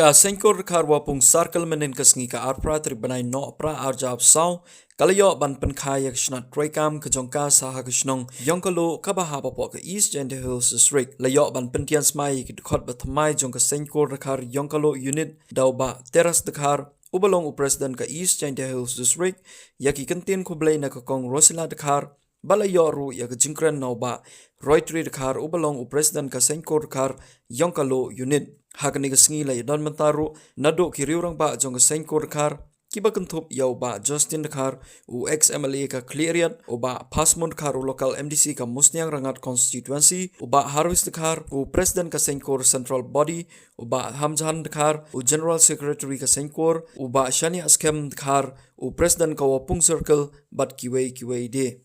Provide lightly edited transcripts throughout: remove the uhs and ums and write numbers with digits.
Ka sengkor karwa pung sarkal menen kasngi ka arpra tribanai no pra arjab saw kalayo ban penkhaya kshnat troikam kejongka saha kshnong yongkalo kabaha bapo ka East Gender Hills District layo ban pentian smai ki khot bathmai jong ka sengkor rakar yongkalo unit dauba teras dekar ubalong president ka East Gender Hills District yaki kentin kublai na ka kong Rosila dekar balayo ru ya ka jingkran nauba Roytri dekar ubalong president ka sengkor dekar yongkalo unit hakani kasngi lai don mentaru nado kiriurang ba jong sengkor kar kiba kentup yau ba Justin Dekar u ex MLA ka Cleariat u ba Pasmon Dekar u local MDC ka Musniang Rangat constituency u ba Harvis Dekar u president ka sengkor central body u ba Hamzahan Dekar u general secretary ka sengkor u ba Shani Askem Dekar u president ka Wapung circle bat kiwei de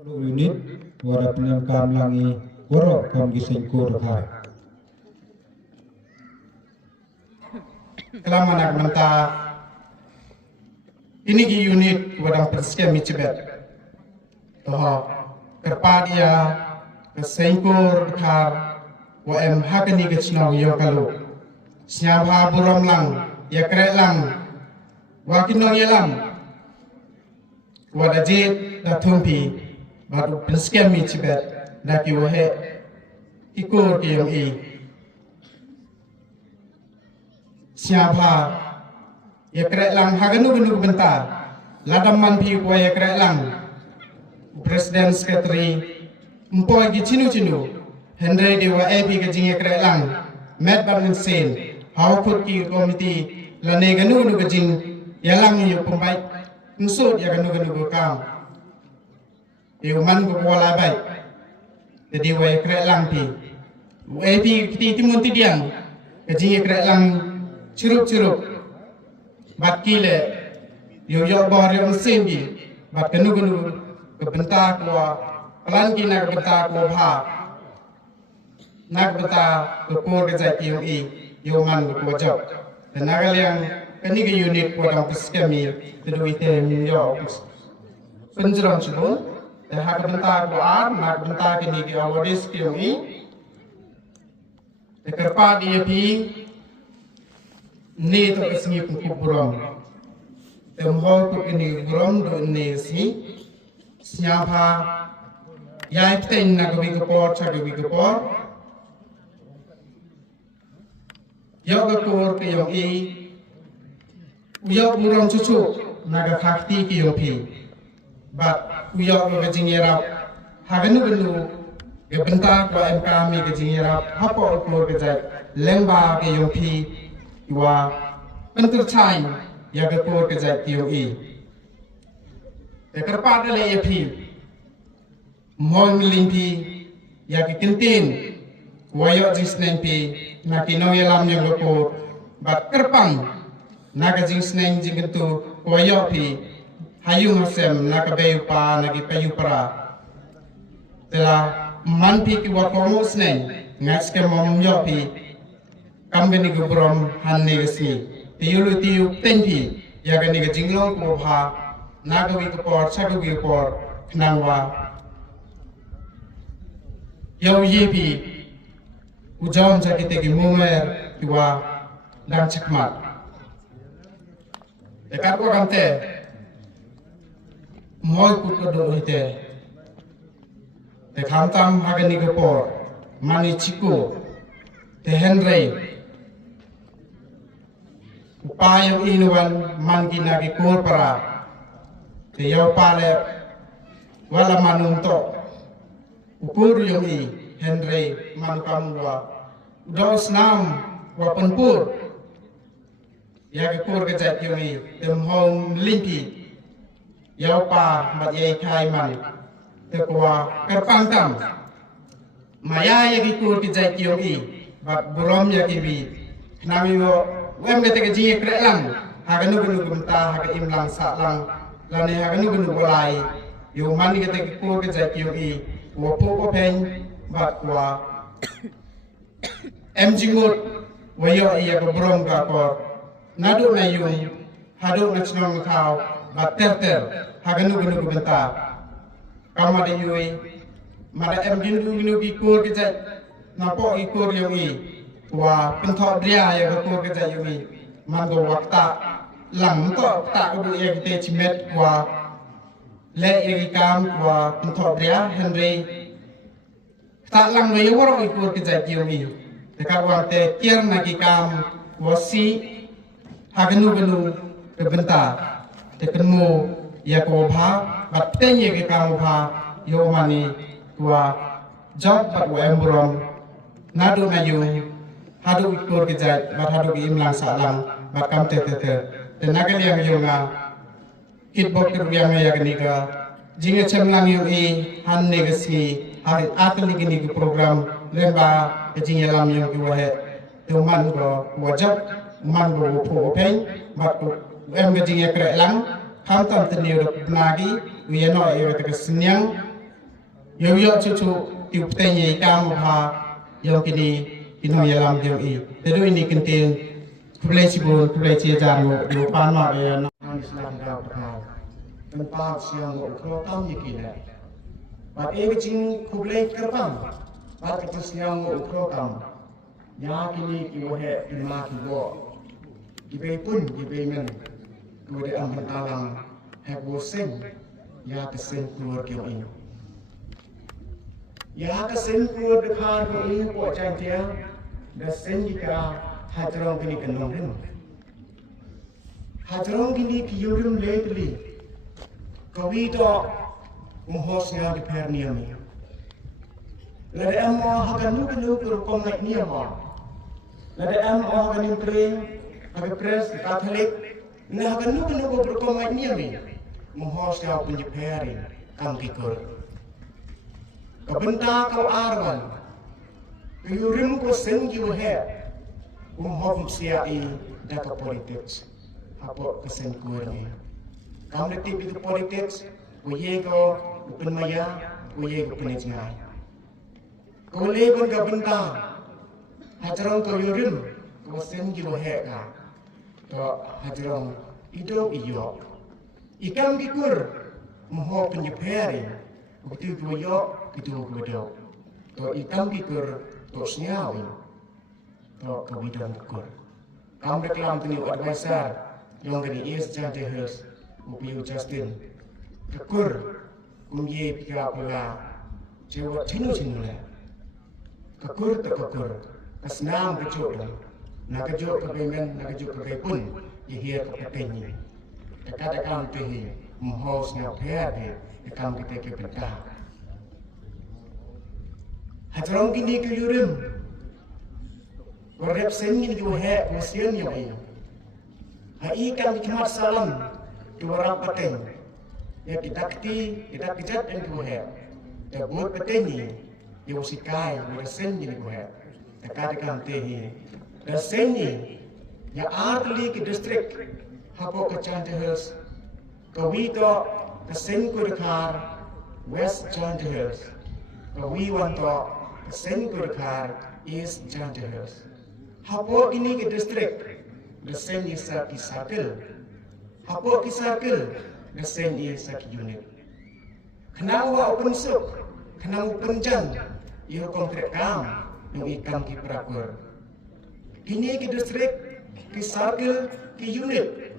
unit wara penangkam langi goro kam ki sengkor Dekar Kelama nak menta ini ki unit wadang perskem micibet toh kerpadia kesengkur Dekar wa em hakani ke chinong yongkalo siapa buram lang ya krek lang wa kinong yelam wada jit da thumpi badu perskem micibet da ki wahe ikur ki yong siapa ya krek lang haganu bentar ladaman pi ko ya krek lang presiden sekretari empo gi cinu Henry dewa epi ke jing ya krek lang met ban sen how could ki komiti lane ganu ke jing ya lang yu pembai unsut ya ganu ko kam yu man ko wala bai jadi wa ya krek lang pi epi ti timun ti diang ke jing ya krek lang Curup bat kile yo bar yo mesin bat kenu ke bentak lo pelan kina ke bentak lo ha nak bentak ke por ke jai yo man ko job dan nagal yang keni ke unit ko dang piskami kedui tem yo penjrom chudun dan hak bentak lo nak bentak kini ke awadis ke kerpa dia pi ni to kesngi ku buram temho ku ini buram do ni si siapa ya ten na ko ko por cha ko por yo ko ke yo yo buram chuchu na ga khakti ki yo phi bat yo ko jingera haganu benu ge benta ko em kami ge jingera hapo ko ge jai lemba ge yo phi Iwa pentur chai ya ke por ke jai TOE te kerpa le epi mon limpi ya ke kintin wayo jisnen pi na kino yelam yang lopo bat kerpang na ka jisnen jingentu wayo pi hayung sem na ka bayu pa na ki payu para tela man pi ki wa komo snen ngas ke mom yo pi kambeni ke buram hanne ke si tiulu tiu tenpi ya gani ke jinglong ko bha nagawi ke por chagawi ke por knangwa yau yepi ujawn jakite ke mumer tiwa dang chakmat dekar ko kante moy put ko do hite te khamtam hagani ke por mani chiku te henry Upaya inuan man kina ki kur para te yau pale wala manunto ukur yung Henry man kamwa dos nam wa penpur ya ki kur ke jat yung tem hong linki yau pa mat ye khai man te kwa kerpang tam maya ya ki kur ke jat yung bat burom ya ki bi nami wo Wem kata ke jinge krek lang, haganu gunu gumta haga imlang sa lang, lane haganu gunu bolai, yo mani kata ke kur ke jai yo wo po pen bat wa jingut wayo iya ko brom ka ko nadu na yung hadu na chinong kau bat ter haganu gunu gumta, kama de yui mada jindu gunu ki kur ke jai na po ikur yo wa pinthot dia ya ko ke ja yumi man go wakta lang to ta ko du ye te chimet wa le ye kam wa pinthot dia henry ta lang we wor ko ke ja yumi te ka wa te kier na ki kam wa si haganu ganu ke benta te kenu ya ko bha bat te ye ke kam bha yo mani wa job bat wa embrom nadu na yu hadu ikur kejat bat hadu ki imlang salang bat kam te nagal yang yu nga kit bok ker yang ya gani ka jinge chemlang yu e han ne gasi hari atli gini ki program lemba ke jinge lam yu ki wahe to man go wajab man go pho pen bat ko em ge jinge kre lang ham tam te ne ro nagi wi no e te snyang yo chu tiu te ye kam ha yo kini kino ya lam yo i te do ini kentin kulai sibul kulai cie jamu do pan ma ya na Islam da pa kan pa siang o kro tam ye ki le ba e jing kulai kerpam ba ke siang o kro tam ya kini ki wo he ki ma ki wo ki be pun ki be men ko de am alang he wo sen ya ke sen keluar ki i ya ke sen keluar de khan ko i ko chan tia da sen jika hajarong kini kenong rim hajarong kini kiyurim lately kawi to mohosnya di perniami lada ammo hagan nu kurkom ngai niama lada ammo hagan impre hagan pres katolik na hagan nu kurkom ngai niami mohosnya punji peri kam kikur kabenta kau arwan kiyurim ko sen jiwa he hom sia i daka politics apo kesen kuerni kam leti bi politics ko ye ko pen maya ko ye ko pen jingai ko le kon ka benta hajarong ko yurim ko sen jiwa he ka to hajarong ido iyo ikam kikur moho penyeperi ko tu ko yo kitu ko do to ikam kikur to sniawi to kewidang kukur. Kam reklam tini advisor yang gani is jante hers upiu Justin. Kukur kumye pika pula cewa cinu le. Kukur to kukur kasnam kejuk le. Na kejuk kebengan na kejuk kebepun yihir kepenyi. Dekat kam tehi mohos na perde kam kita kebenta. Hajarong kini kuyurim Warep sengin di wahe wasian yang ini. Hai kan dikmat salam dua orang peteng. Ya kita kejat yang di wahe. Ya buat petengi ya wasikai warasen di wahe. Tekadakan tehi. Dan sengi ya artli ke distrik hapo ke Chantahils. Kawito ke senku dekar West Chantahils. Kawiwanto ke senku dekar East Chantahils. Hapo ini ke distrik desen isa ki circle hapo ki circle desen isa ki unit kenal wa open suk kenal open jam yo konkret kam yang ikam ki prakur kini ke distrik ki circle ki unit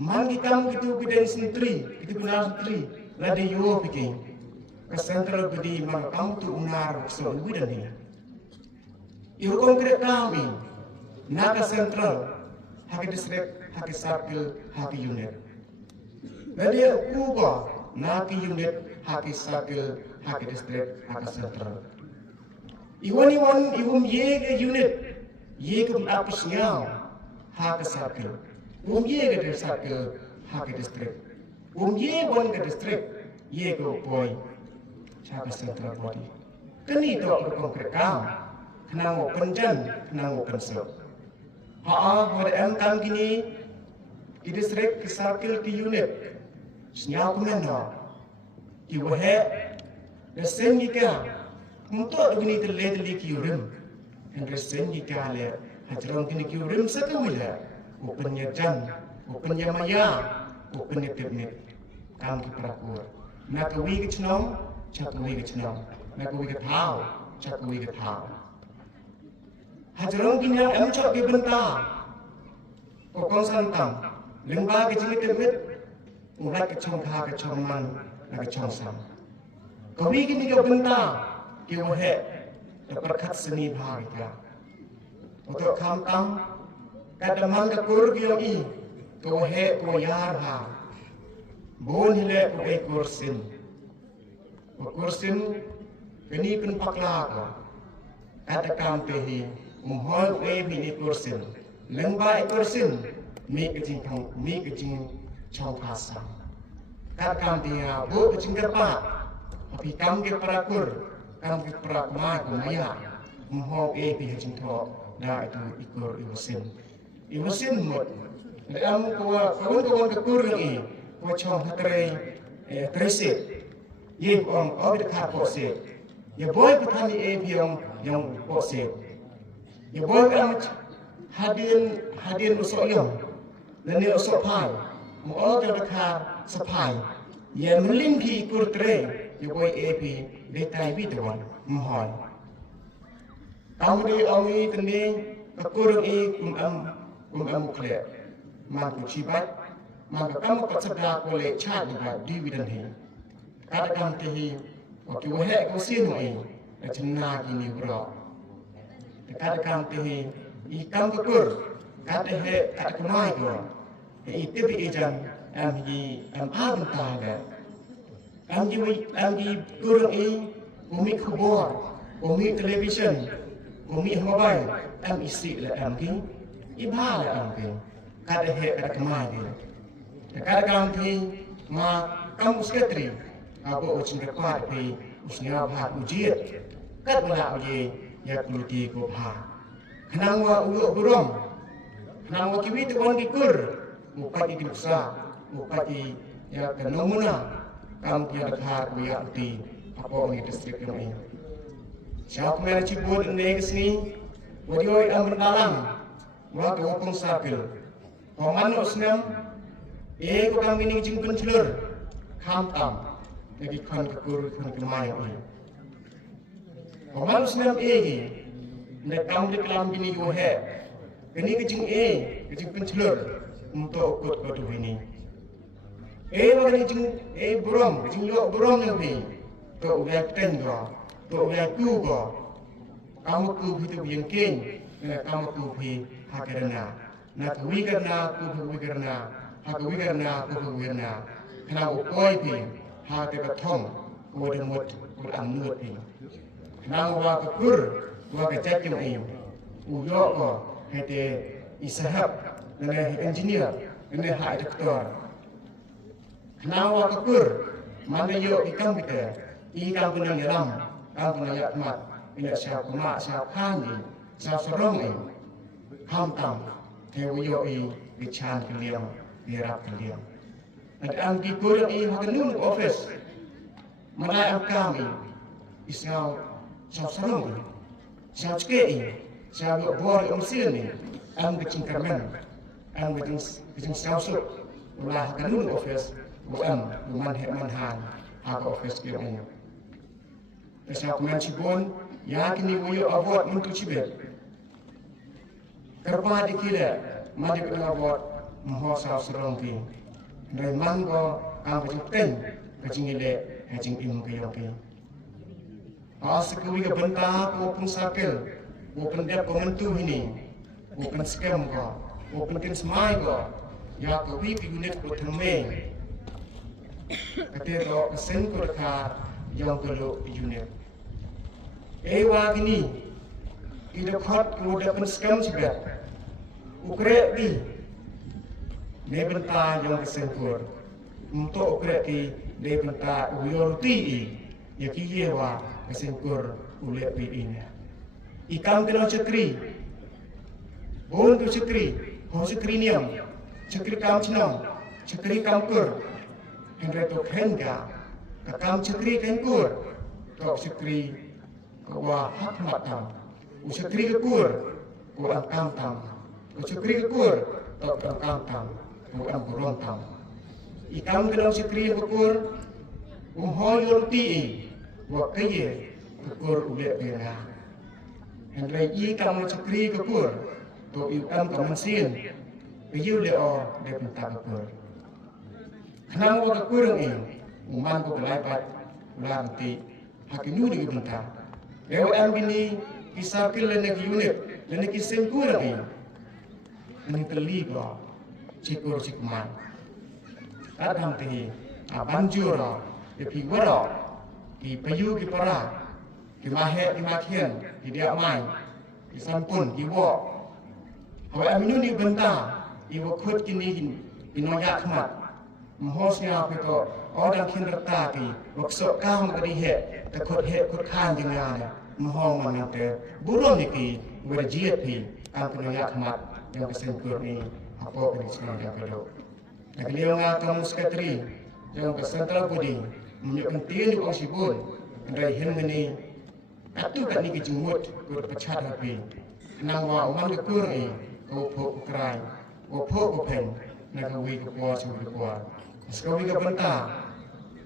man ki kam gitu bidang sentri itu benar sentri lade yo bikin ke central bedi man kam tu unar so widan ni Ibu konkret kami, naga sentral, haki distrik, haki circle, haki unit. Jadi ubah, naki unit, haki circle, haki distrik, haki sentral. Iwan ye ke unit, ye ke apesnya, haki circle. Ye ke circle, haki distrik. Ye ke distrik, ye ke boy, haki sentral body. Kini tu konkret kami. Kenang penjan, kenang pensel. Pada kam kini, di distrik, di circle, di unit, senyap kumenda, di wahe, desen jika, untuk begini terlebih kiurim, dan desen jika le, hajarong kini kiurim sekawila, opennya jan, opennya maya, opennya tebnit, kam kiperakur. Nak kawi kecnong, cak kawi kecnong, nak kawi ketau, cak kawi ketau. hajarong ginyang emcok ke benta kokong santang lengba ke jingit temit ulai ke chong kha ke chong man na ke chong sam kawi gini ke benta ke wahe dapat khat seni bhagya untuk kam tam kadaman ke kur giyo i ke wahe ko yar ha bon hile ko e kursin kini pun pakla ko kata kam tehi muhol e bini kursin lengba e kursin mi kecing chong khasa kata kam dia bo kecing kerpa api kam ke perakur kam ke perakma kumaya muhol e bi kecing tho da itu ikur iwasin mut dalam kawan ke kur ni ko chong hatre tresit ye ong obi kha ko se ye boy pathani e biong yong ko se ye boy am hadin usok yong lani usok pai mo obi kha sapai ye mling ki kur tre ye boy e bi de tai bi de wan mohon amri ami tni ka kur e kum am khle ma ku chibat ma ka kam ko sabda ko le cha di dividend he kata kam tehi waktu wahe ko sinu ai chna ki ni bro kata kam tehi I kam kur kata he kata kumai ko I tibi ejan am abun ta ga am ji kurang I umi khubor umi television umi mobile am isi la am ki I bha la am ki kata he kata kumai ki kata kam tehi ma kam usketri aku ucin kepat pi usnya bhat ujiat kat bala uji ya kulti ko bha khnang wa uluk burom khnang wa kiwi te bon dikur mupati kinsa mupati ya kanomuna kam kia kha ya uti apa ni distrik ni siap mena cibut ne kesni wadioi am dalam wa ko pung sakil paman usnem ko kam ini jingpun thlur kham tam lagi kan kekur kan kemai ini. Orang Islam ini, nak kamu di kelam bini yo he, ini kecing pencelur untuk ikut kau ini. Bagi kecing buram, kecing yo buram lebih, tu uyak tenggo, tu uyak kugo, kamu ku itu yang kin, nak kamu ku hakarna, nak kuwi karna ku hakuwi karna ku karna, kena ukoi pi. Hati ketong, kemudian mut Quran mut ini. Nang wa kekur, wa kecek yang ini. Uyok ko, hati isahab, dengan engineer, dengan hak doktor. Nang wa kekur, mana yo ikam kita, ikam punang yaram, ikam punang yakmat, ini siap kemak, siap khani, siap serong ini. Ham tam, tewi yo ini bichan keliang, birap keliang. Ada angki kurang ini hakanun office. Mana kami isau siap serung, siap cekei, siap buat mesin ni, am kecing kermen, am kecing sausuk, ulah hakanun office, bukan manhan, hak office kira ini. Siap mencibun, yakin ni buyu award untuk cibet. Kerpa dikira, mana kena award mohon siap serung ni. Memang ko ang kacing ile kacing im kayo ke. Asikawi ka benta ko pun sakil, ko pendep ko mentu ini, ko pen scam ko, ko pen smai ko, ya ko wi ki unit ko thme. Kate ro sen ko ka yang ko lo unit. Wa gini, ida khat ko de pen scam sibat. Ukre di Nebenta yang kesengkur untuk operasi nebenta uyorti ya kiyewa kesengkur ulet bi ini. Ikan kena cekri, bon tu cekri, bon cekri niam, cekri kam cenong, cekri kamkur, hendak tu henga, kam cekri kengkur, tu cekri kawa hak matam, cekri kekur, kuat kam tam, cekri kekur, tu kam tam. Bukan berontak. Ikam kedang sekri bukur, hol yorti, buat kaya bukur ulet bela. Hendrai i kam cakri kekur, to iu kam kamansin, iu leo de pinta kekur. Kenang wa kekur ini, uman ko kelaipat, ulanti, hakinu di pinta. Leo am bini kisah kilenek unit, lenek kisengkur ini. Ini teli ko, cikur cikman. Kadang ti, banjur, di piwara, di payu di para. Di mahet, di makian, di dia mai, di sampun, di wok. Hawa aminu ni benta, di wakut kini noyak mat. Mahosnya pito, orang kin retati, waksok kau ngadi het, takut khan jengan. Mahong manate, burung niki, berjiat pi, ang noyak mat, yang kesengkur ni, apa kini senang yang kedua. Nagliyo nga kamu sekatri, yang kesentral budi, menyukai tian yung sibun, andai hen ni. Atu kat ni kejumut kur pechat hapi. Nang wa uman ke kur ni, ko phok krai, ko phok ko pen, na ka wi ko kwa chu ko kwa. Skawi ka benta.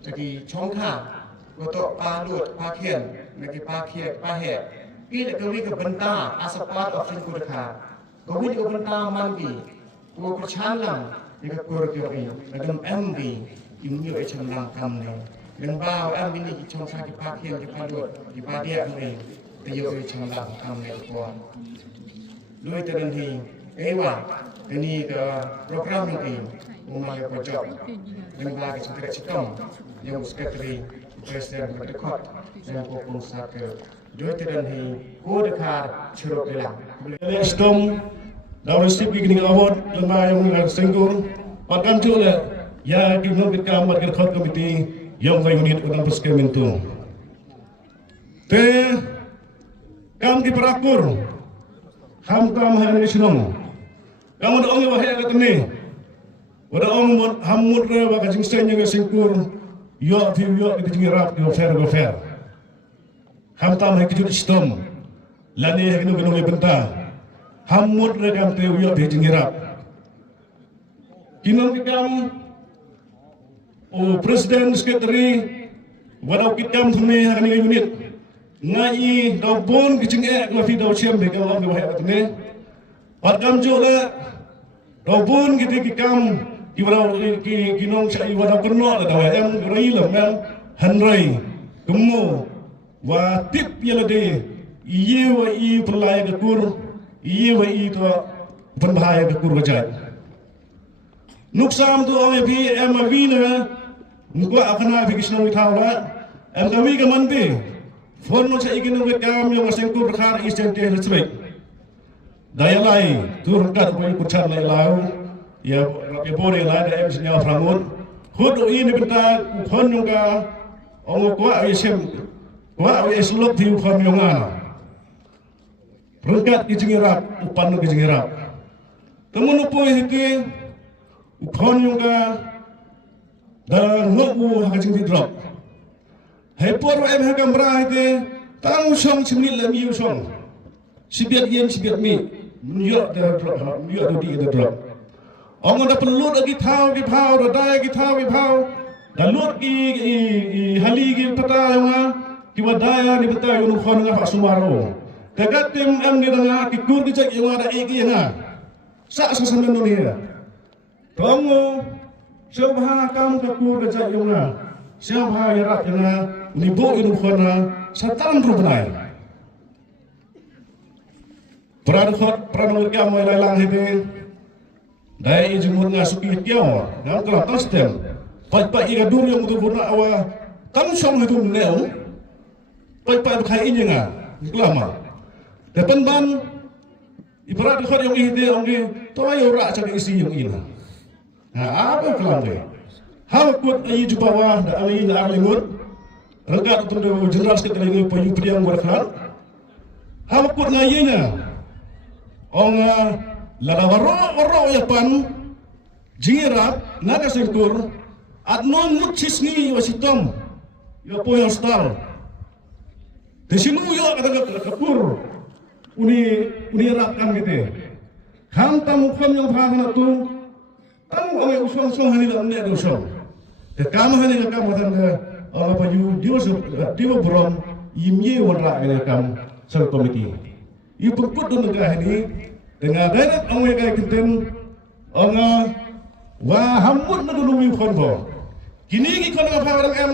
Jadi chongkha, ko to pa lut pa khien, na ki pa khie pa he. Pi na ka wi ka benta as a part of sin kur kha. Ko wi ka benta man bi, ko pechan lang, ni ka kur ki ri, na dam am bi, im nyu e cham lang kam ne. Dan bau am ini cuma sakit pakian di padut di padia ini tiyo cuma lang am ne kuan. Lui terang hi ewa ini ke program ini umai projek yang lagi sekarang cikam yang sekretari presiden berdekat yang popung sakit. Lui terang hi kodekar ceruk bilang. Stom dalam setiap gini award lembaga yang mengenai sengkur pakan tu le ya kita kita amat kita komiti yang lain unit untuk persekalian itu. Te kam di perakur, ham hari ini senang. Kamu dah orang wahai kata ni, pada orang hamut rewa kacing senja singkur, yo tiu yo itu jengirap yo fair. Ham tam hari kejut sistem, lani hari ini belum benta. Hamut rewa kam tiu yo itu jengirap. Kinam kam Presiden Sekretari wadau kitam thune hani unit ngai dau bon kicing lafi dau siam de kawan de wahai atne parkam jola dau bon kiti kikam ki wadau ki nong sai wadau kerno dau em rai lam em hanrai kumu wa tip yela de iye wa i perlaya kekur iye wa i to penbahaya kekur wajat nuksam tu ame bi em avina Ngua akan ada kisah ni tahu lah. Kami keman be. Phone no saya ingin nak kami yang sengkur berkar isen teh resmi. Daya lai turun kat boleh kucar lai lau. Ya boleh lai ada senyap rangun. Hudu ini benda phone yang ka orang kuat isem kuat islop di phone yang ana. Perangkat kijingirap upan kijingirap. Temun upo itu phone yang ka dalam ngaku hajing di drop. Hepor em hagam berah itu tang usong cemil lem usong. Sibiat yen sibiat mi. Nyok dah drop, nyok di drop. Orang dah perlu lagi tahu di pau, dah lagi tahu di pau. Dah lut i hali ki peta yang kiwa daya ni peta yang khon ngah Pak Sumaro. Dekat tim em ni dah ki kur ki cek yang ada iki yang sak sasanan ni. Tongo Siapa kamu kekur kejap yang na, siapa yarat yang na, nibu inu khona, satan rubenai. Peradukhot mereka mulai lang hiti, dai jemur ngasuki kiau, ngam kelam tastem, pai ika dur yang tu guna awa, tan song itu neu, pai berkai ini nga, kelama. Depan ban, peradukhot yang hiti ongi, toa yura cakap isi yang ina. Apa kelam tu? Hal kuat ayi jumpa wah dan ayi nak lingut. Regat untuk jelas kita lagi payu priang berkelan. Hal kuat ayinya. Orang lada waro ya pan jingirat naga sengkur. Adnon mutsis ni wasitom. Ya poyo star. Desimu yo kata kapur. Uni ratkan gitu. Ham tamu kam yang faham tu. Tamu orang usong hani lam ne usong. Kamu hani kamu tanda apa you dia berom imye warna ini kamu sel komiti. i pengkut do negara ini dengan direct ong kay kinten ong wa hamut na dulu wi kon bo kini gi kon nga parang em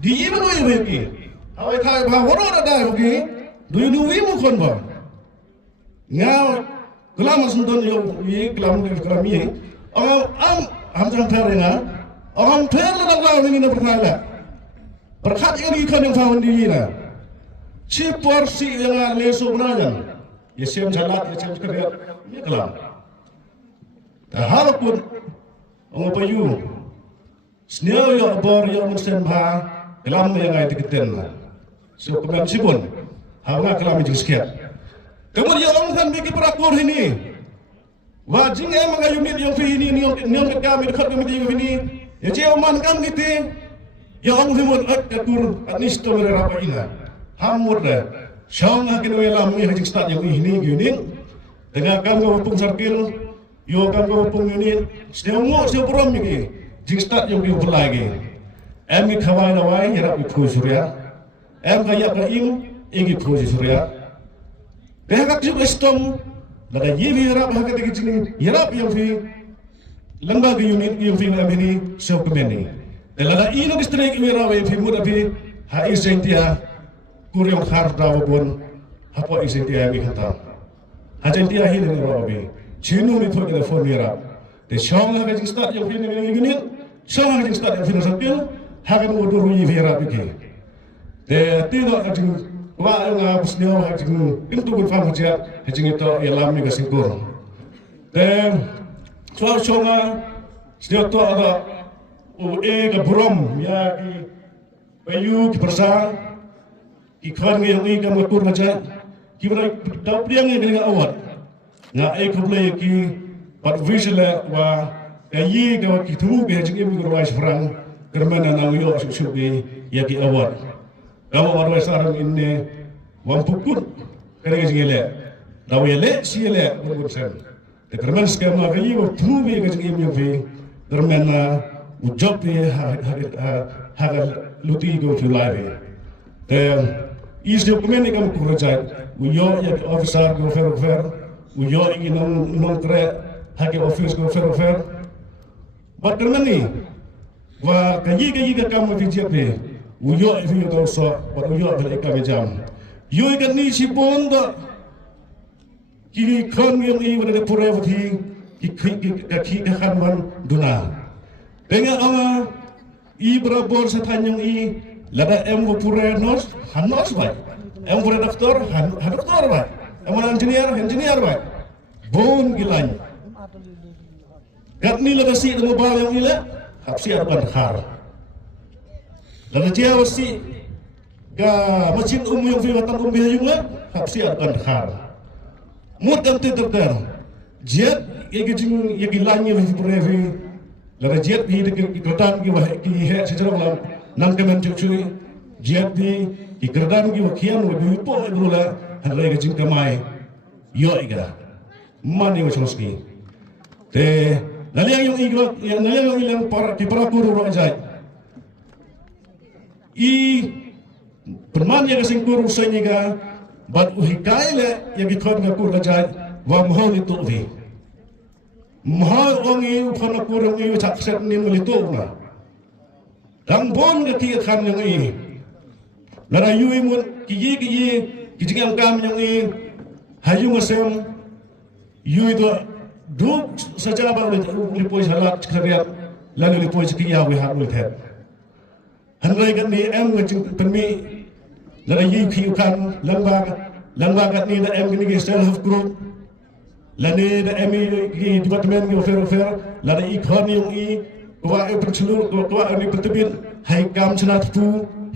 di ibu do ibu ki awai thai ba woro da dai ki du wi mu kon bo nga kelam sundon yo yi kelam ni kelam yi am hamjang tharenga am ther la dang ni na perkala perkhat ini kon yang faun di na si porsi yang leso benajan ya sem salat ya sem kerja ya kelam harapun ong payu sneo yo bor yo musen ba kelam yang ai tiketen so kemen sibun hawa kelam jing sekiat kemudian ong kan bagi perakur ini wajing em ngayunit yang fi ini niong kami dekat kami di ini ya jeoman kam gitu ya ong himut atur anisto merapa ina hamur dah syang hakin welam ni hajing start yang ini gini dengan kamu pung sarkil yo kamu pung ini sedemo seperom ni jing start yang diukur lagi em khawai nawai yarap ikhu surya em kaya ka ing ikhu surya dekat juga stom daga yili yarap hakat ki jini yarap yang fi lembaga unit yang fi am ini so kemeni daga ino distrik wira we fi muda fi ha isentia kuryong harda wabon hapo isentia mi kata hajentia hile ni robi chinu ni thok telefon mira de shong ha jing start yang fi ni unit shong ha jing start yang fi sakil hakan uduru yi vira biki de tino ajing wa nga busnyo ajing pintu gun fam haja ajing ito yalam mi gasingkur de chwa shonga snyo to ada u e ga brom ya ki bayu ki persa ki khan ngi ngi ka makur haja ki bra dau priang ngi nga awat nga e kuble ki pat visual wa yi ga ki thu ge ajing mi gro wais frang kermana nang yo subi ya ki awat kamu warwai sarang ini wampukut kena jingile dawele siele berbusan terkeman skema kali waktu bi kejing im fi termena ujop bi ha luti go to live te is dokumen kamu kurajai uyo ya officer go fer uyo inang non tre hake office go fer but termeni wa kaji ka kamu fi jepe uyo fi to so but uyo bel ka jam yo ikan ni si bonda ki kon yang i wala pure wati ki kan man duna dengan ama i berabor setanyang i lada em go pure nos hanos bai em pure doktor han doktor bai em engineer bai bon gilan kat ni lada si mobile yang ila hapsi apan khar lada dia wasi ga masjid yang fi watan bihayunga hapsi apan khar mut am ter jet yegi lanyi fi previ la jet bi de gradan gi wa ki he secara lam nam kemen cucui jet bi ki gradan gi wa kian wa bi po dula hala ga jing kamai yo iga mani wa choski te naliang yung igwa yang naliang yung ilang para puro ro ajai i permanya kasing guru sanyiga bat uhikaile yang ikon ga kur gajai wa mohon itu vi mohon ongi ukon kur ongi sakset ni mulito na dang bon ga ti khan yang i lara yui mun ki kijingang kam yang i hayu ngasem yui do duk saja ba lipoi salat kariat lalu lipoi kiya we ha ul thet hanrai kan ni em ngajing penmi lada yi khiu kan lamba kat ni da em ni self help group lani da em ni department ni offer lada i khon yung i kwa e penchulu kwa ni pertebin hai kam chna tu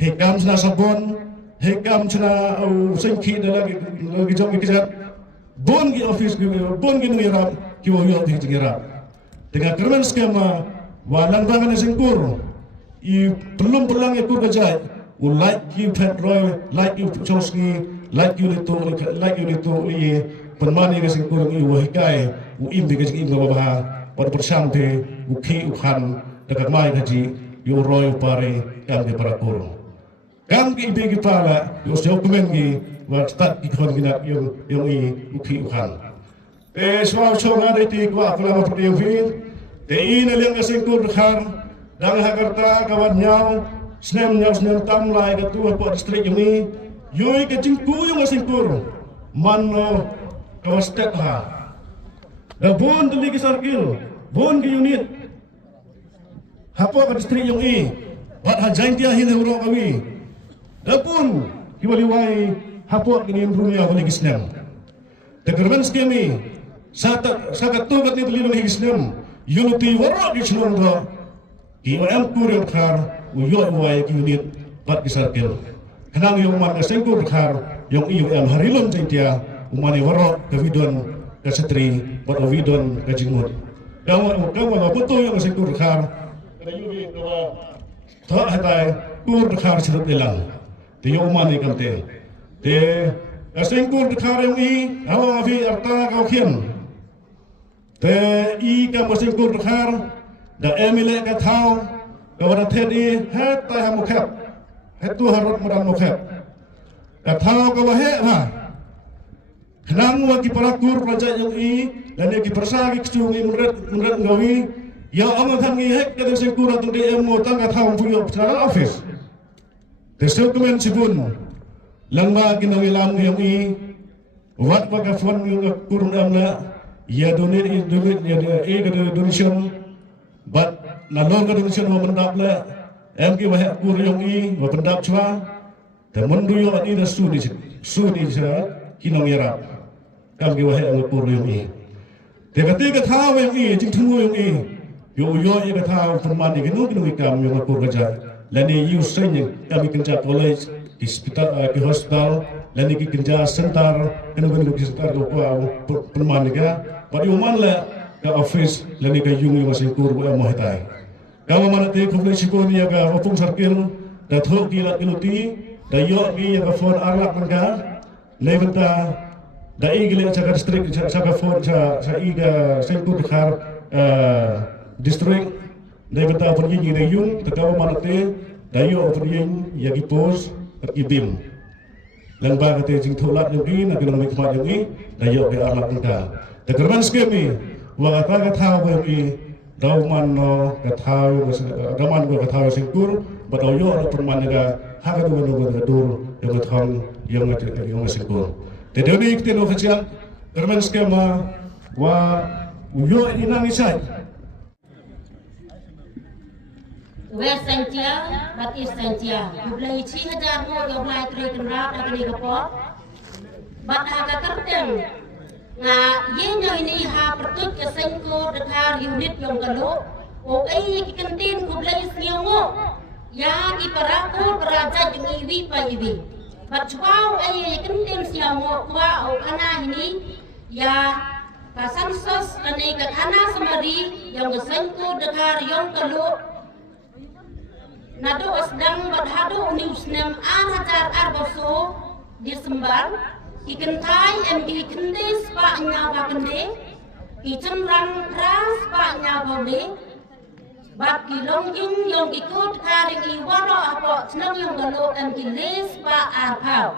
hai kam chna sabon hai kam chna sengki da lagi jom ki jat bon gi office bon gi ni ram ki wo yo di jingira dengan kerman skema walang bangan singkur i belum pulang ikut kerja like you Ted Roy like you Choski like you itu i penmani ke singkur i wo hikai u im ke sing im ba pada persampe u ki u khan dekat mai haji yo roy pare kam ke parakur kam ki be ki pala yo dokumen gi wa start ikon gina yung upi ukan soal chonga de ti kwa kula ma pudi upi te ina leng asingkur khar dang hakarta kawan nyau snem tam lai ka tu po district yumi yoi ka jingku yung asingkur manno kawastet ha da bon tu lagi sarkil bon ki unit hapo ka district yung bat hajain dia hin euro kami da pun kiwaliwai hapo kini dunia ko lagi snem te kerban skemi sakat tugat ni tulilong higisnem unity waro di selong do IOM kurir khar uyo wai ki unit bat kisarkel kanang yung man kasengkur khar yung IOM harilon jaitia umani waro kavidon kasetri bat avidon kajingmut kamu betul yang kasengkur khar tak hatai kur khar sedut elang te yung umani kante te kasengkur khar yung awang afi arta kau khian te ka kasengkur khar da emile ka thau ka wara thedi het ta ha mukhap het tu harut mudan mukhap ka thau ka wahe ha nang wa ki parakur raja yung lane ki persa ki chungi munret ngawi ya amang than ngi het ka sengkur atun de emo ta ka thau puyo tra office te dokumen sibun langma ki nawi lam yung wat pa ka phone yung kurun amna ya donate donation but na lor ka donation mo mandap la em ki wahe kur yung wa mandap chwa te mundu yo ani da su di sa kinong yara kam ki wahe ang kur yung te ka tha yung jing thu yung yo ka tha forman di ginu ikam yung kur ka ja lani yu sen kami kenja college di hospital lani ki kenja center kanu ki center do ko forman ka but yung man la ka office lani ka yung masing kur wa mo hitai kamu mana te kumle sikon ya ka opung sarkil da tho ki la kiluti da yo ki ya ka phone arlak manga leventa da igile sa ka district sa ka phone sa iga sengkur khar district leventa pun yin ni yung ta kamu mana te da yo pun yin ya ki pos ki bim lang ba ka te jing tholat yung na kinong mai khma yung da yo ki arlak manga da kerban skemi wa ka thau ba yung dauman no kathau daman go kathau singkur bataw yo perman ga haga do go dur yo thong yo singkur te de ni kte no khachia kerman skema wa yo inang isai West Santia Batis Santia Jublai 6000 mo yo blai tri kamra da ni ko po bat haga kertem nga yin yang ini ha pertut ke sengko dekar unit yang kalau o ai ki kantin ko blai sniongo ya ki paraku raja jengi wi pa iwi batwau ai kantin sniongo kwa o kana ini ya pasan sos ane ka kana samari yang ke sengko dekar yang kalau nado asdang badhado news nem hajar arboso Desember ikan thai em ikan des pak nyawa kende ikan rang ras pak nyawa de bat kilong yung ikut karing iwaro apo senang yung galo em kiles pak arpau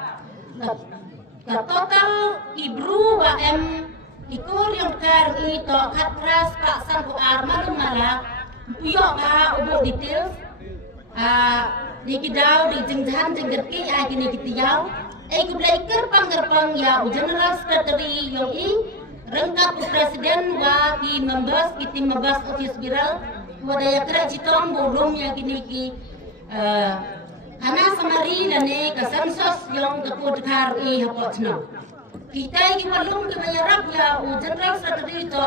ka total ibru wa em ikut yung karing ito kat ras pak sangko armalum mala puyo ka ubo details di kidau di jengjan jengget ki agini kitiyau Ego belajar pang ya General Secretary yang rengkap Presiden wa ki members ki tim members office biral wadaya kera citong bolong yang kini ki kana samari lane ka sensus yang kapod kar hapotno kita ki walung ki mayarap ya General Secretary to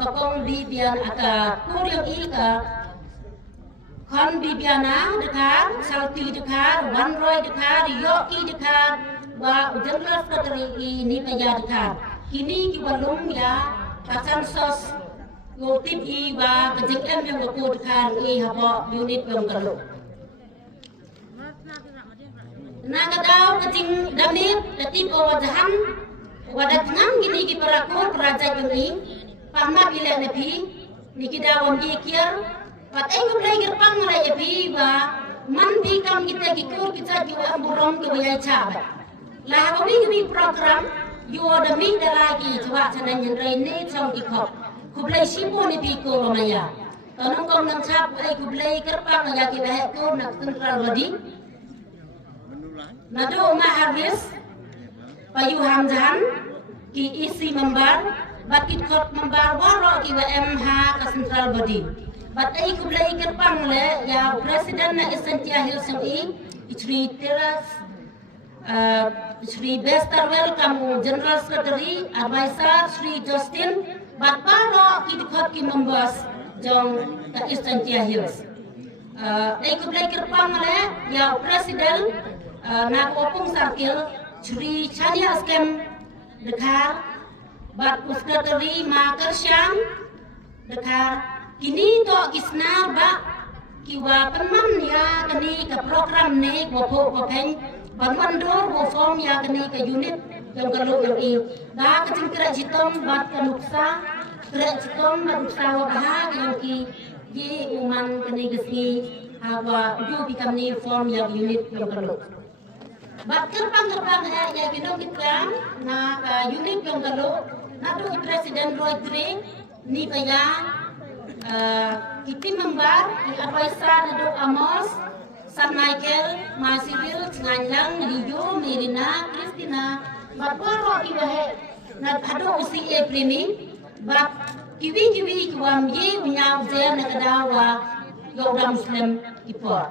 pakong bibian aka kuryong ka kon bibiana dekar salti dekar wanroy dekar yoki dekar wa General Secretary ini menjadikan kini ki walung ya kasan sos go tim wa kejeng yang ngokudkan habo unit yang kalau naga daw kejeng damit datip wajahan wadat ngam gini ki parakur raja yung pahma bila nabi niki dawon ikir patay ko play gerpang malay wa man bi kam kita kikur kita jiwa burong ke waya cabat là có biết program yo da mi da lagi coba chanan yen rene trong ki khop kublai sipo ni pi ko romaya tanong kong nang chap ai kublai kerpang ya ki bahe ko nak central body nado ma harvest payu hamjan ki isi member bakit khop member waro ki wa mh ka central body bat ai kublai kerpang le ya president na Essentia Hills i Shri Teras Shri Bester welcome General Secretary Advisor Shri Justin bat paro ki khop ki members jong ka Essentia Hills ai kublai kerpang le ya president na Kopung Circle Shri Chania Scam Dekhar bat Secretary Makar Syam Dekhar kini to kisna ba kiwa penman ya kini ke program ni gopo gopeng banwan dor go form ya kini ke unit yang perlu ini da kecing kira jitom bat kanuksa kira jitom kanuksa wabah yang ki di uman kini gesi hawa ju bikam ni form ya unit yang perlu bat kerpang ya kino kita na unit yang perlu na do presiden Roy Tri ni kaya kita membar di advisor Dok Amos, San Michael, Marcivil, Nganyang, Lijo, Merina, Christina, Baporo ibahe na ado usi Aprili, bap kiwi kiwam ye unyaw zer na kadawa gawda Muslim ipor.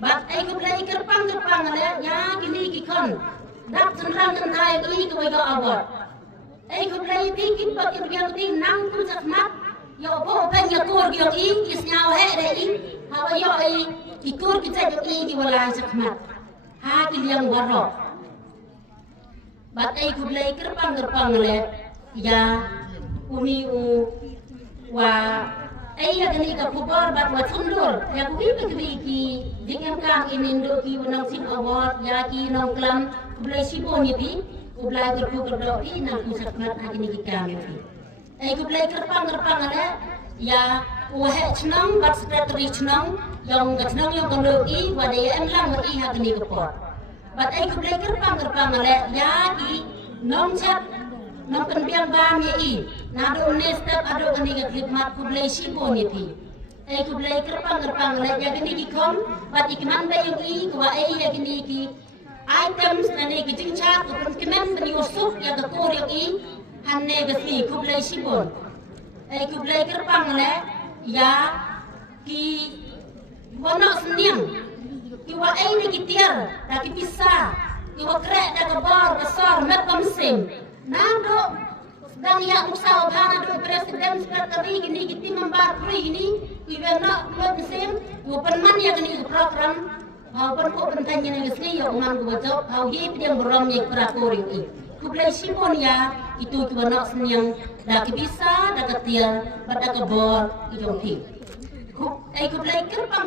Bap ay kublay kerpang le ya kini kikon dap senrang kentai i kaway award. Ay kublay bikin bakit yang di nang kun sakmat yo po pen yo kur yo i isnyaw he re i hawa yo ai ikur kita yo i di wala sakmat ha kiliang waro bat ai kublai kerpang le ya umi u wa ai ya gani ka pubor bat wa sundur ya kubi ki dengan kang inindo ki unang sin award ya ki nong klam kublai sibo ni pi kublai kerdo pi nang ku sakmat ha kini ki kami ai kublai kerpang le ya wahe chnang bat secretary chnang yang chnang yang kondo i wade em lang i ha kini kepor bat ai kublai kerpang le ya ki nong chat nong penbiang bam ye i na do ne step ado kini ke khidmat kublai sibo ni pi ai kublai kerpang le ya kini ki kom bat ikman ba yung i kwa ai ya kini ki items na ne ki jingchat ko kemen bani usuk ya ka kor yung i hanne gasi kublai sibon ai kublai kerpang le ya ki wono seniang ki wa ai ni ki tiar da ki pisa ki wa kre da ka bor ka sor met pamsing nado dang ya usau bana do presiden sekretari gini ki membar free gini ki wena met mesim wo penman ya gini program hau pen ko pentanya ni gesi yo man go job hau hi pidang berom ye prakori i kublai sibon ya itu tuanak seniang dah bisa dah ketil pada kebor hidung hi ai kublai kerpang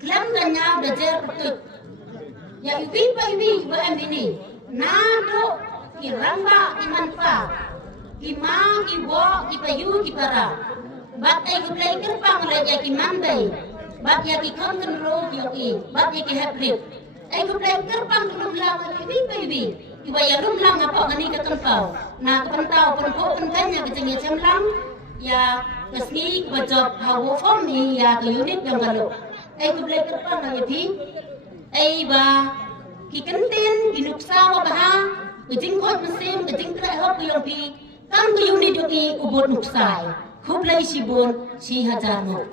klam danya bejer petut ya ibi ba ini nado ki ramba imanfa ki ma ki bo ki payu ki para bat ai kublai kerpang le ya ki mandai bat ya ki konro ki bat ya ki hybrid ai kublai kerpang lang ibi iba ya lum lang apa kani ka tempau na pentau penpo pentanya kecengnya cemlang ya kesni bajop hawo formi ya ke unit yang baru ai kublai kerpang na yapi ai ba ki kenten ginuksa wa baha kecing khot mesim kecing kre hop yang pi kan ke unit yoki ubot nuksai kublai sibon si hajar no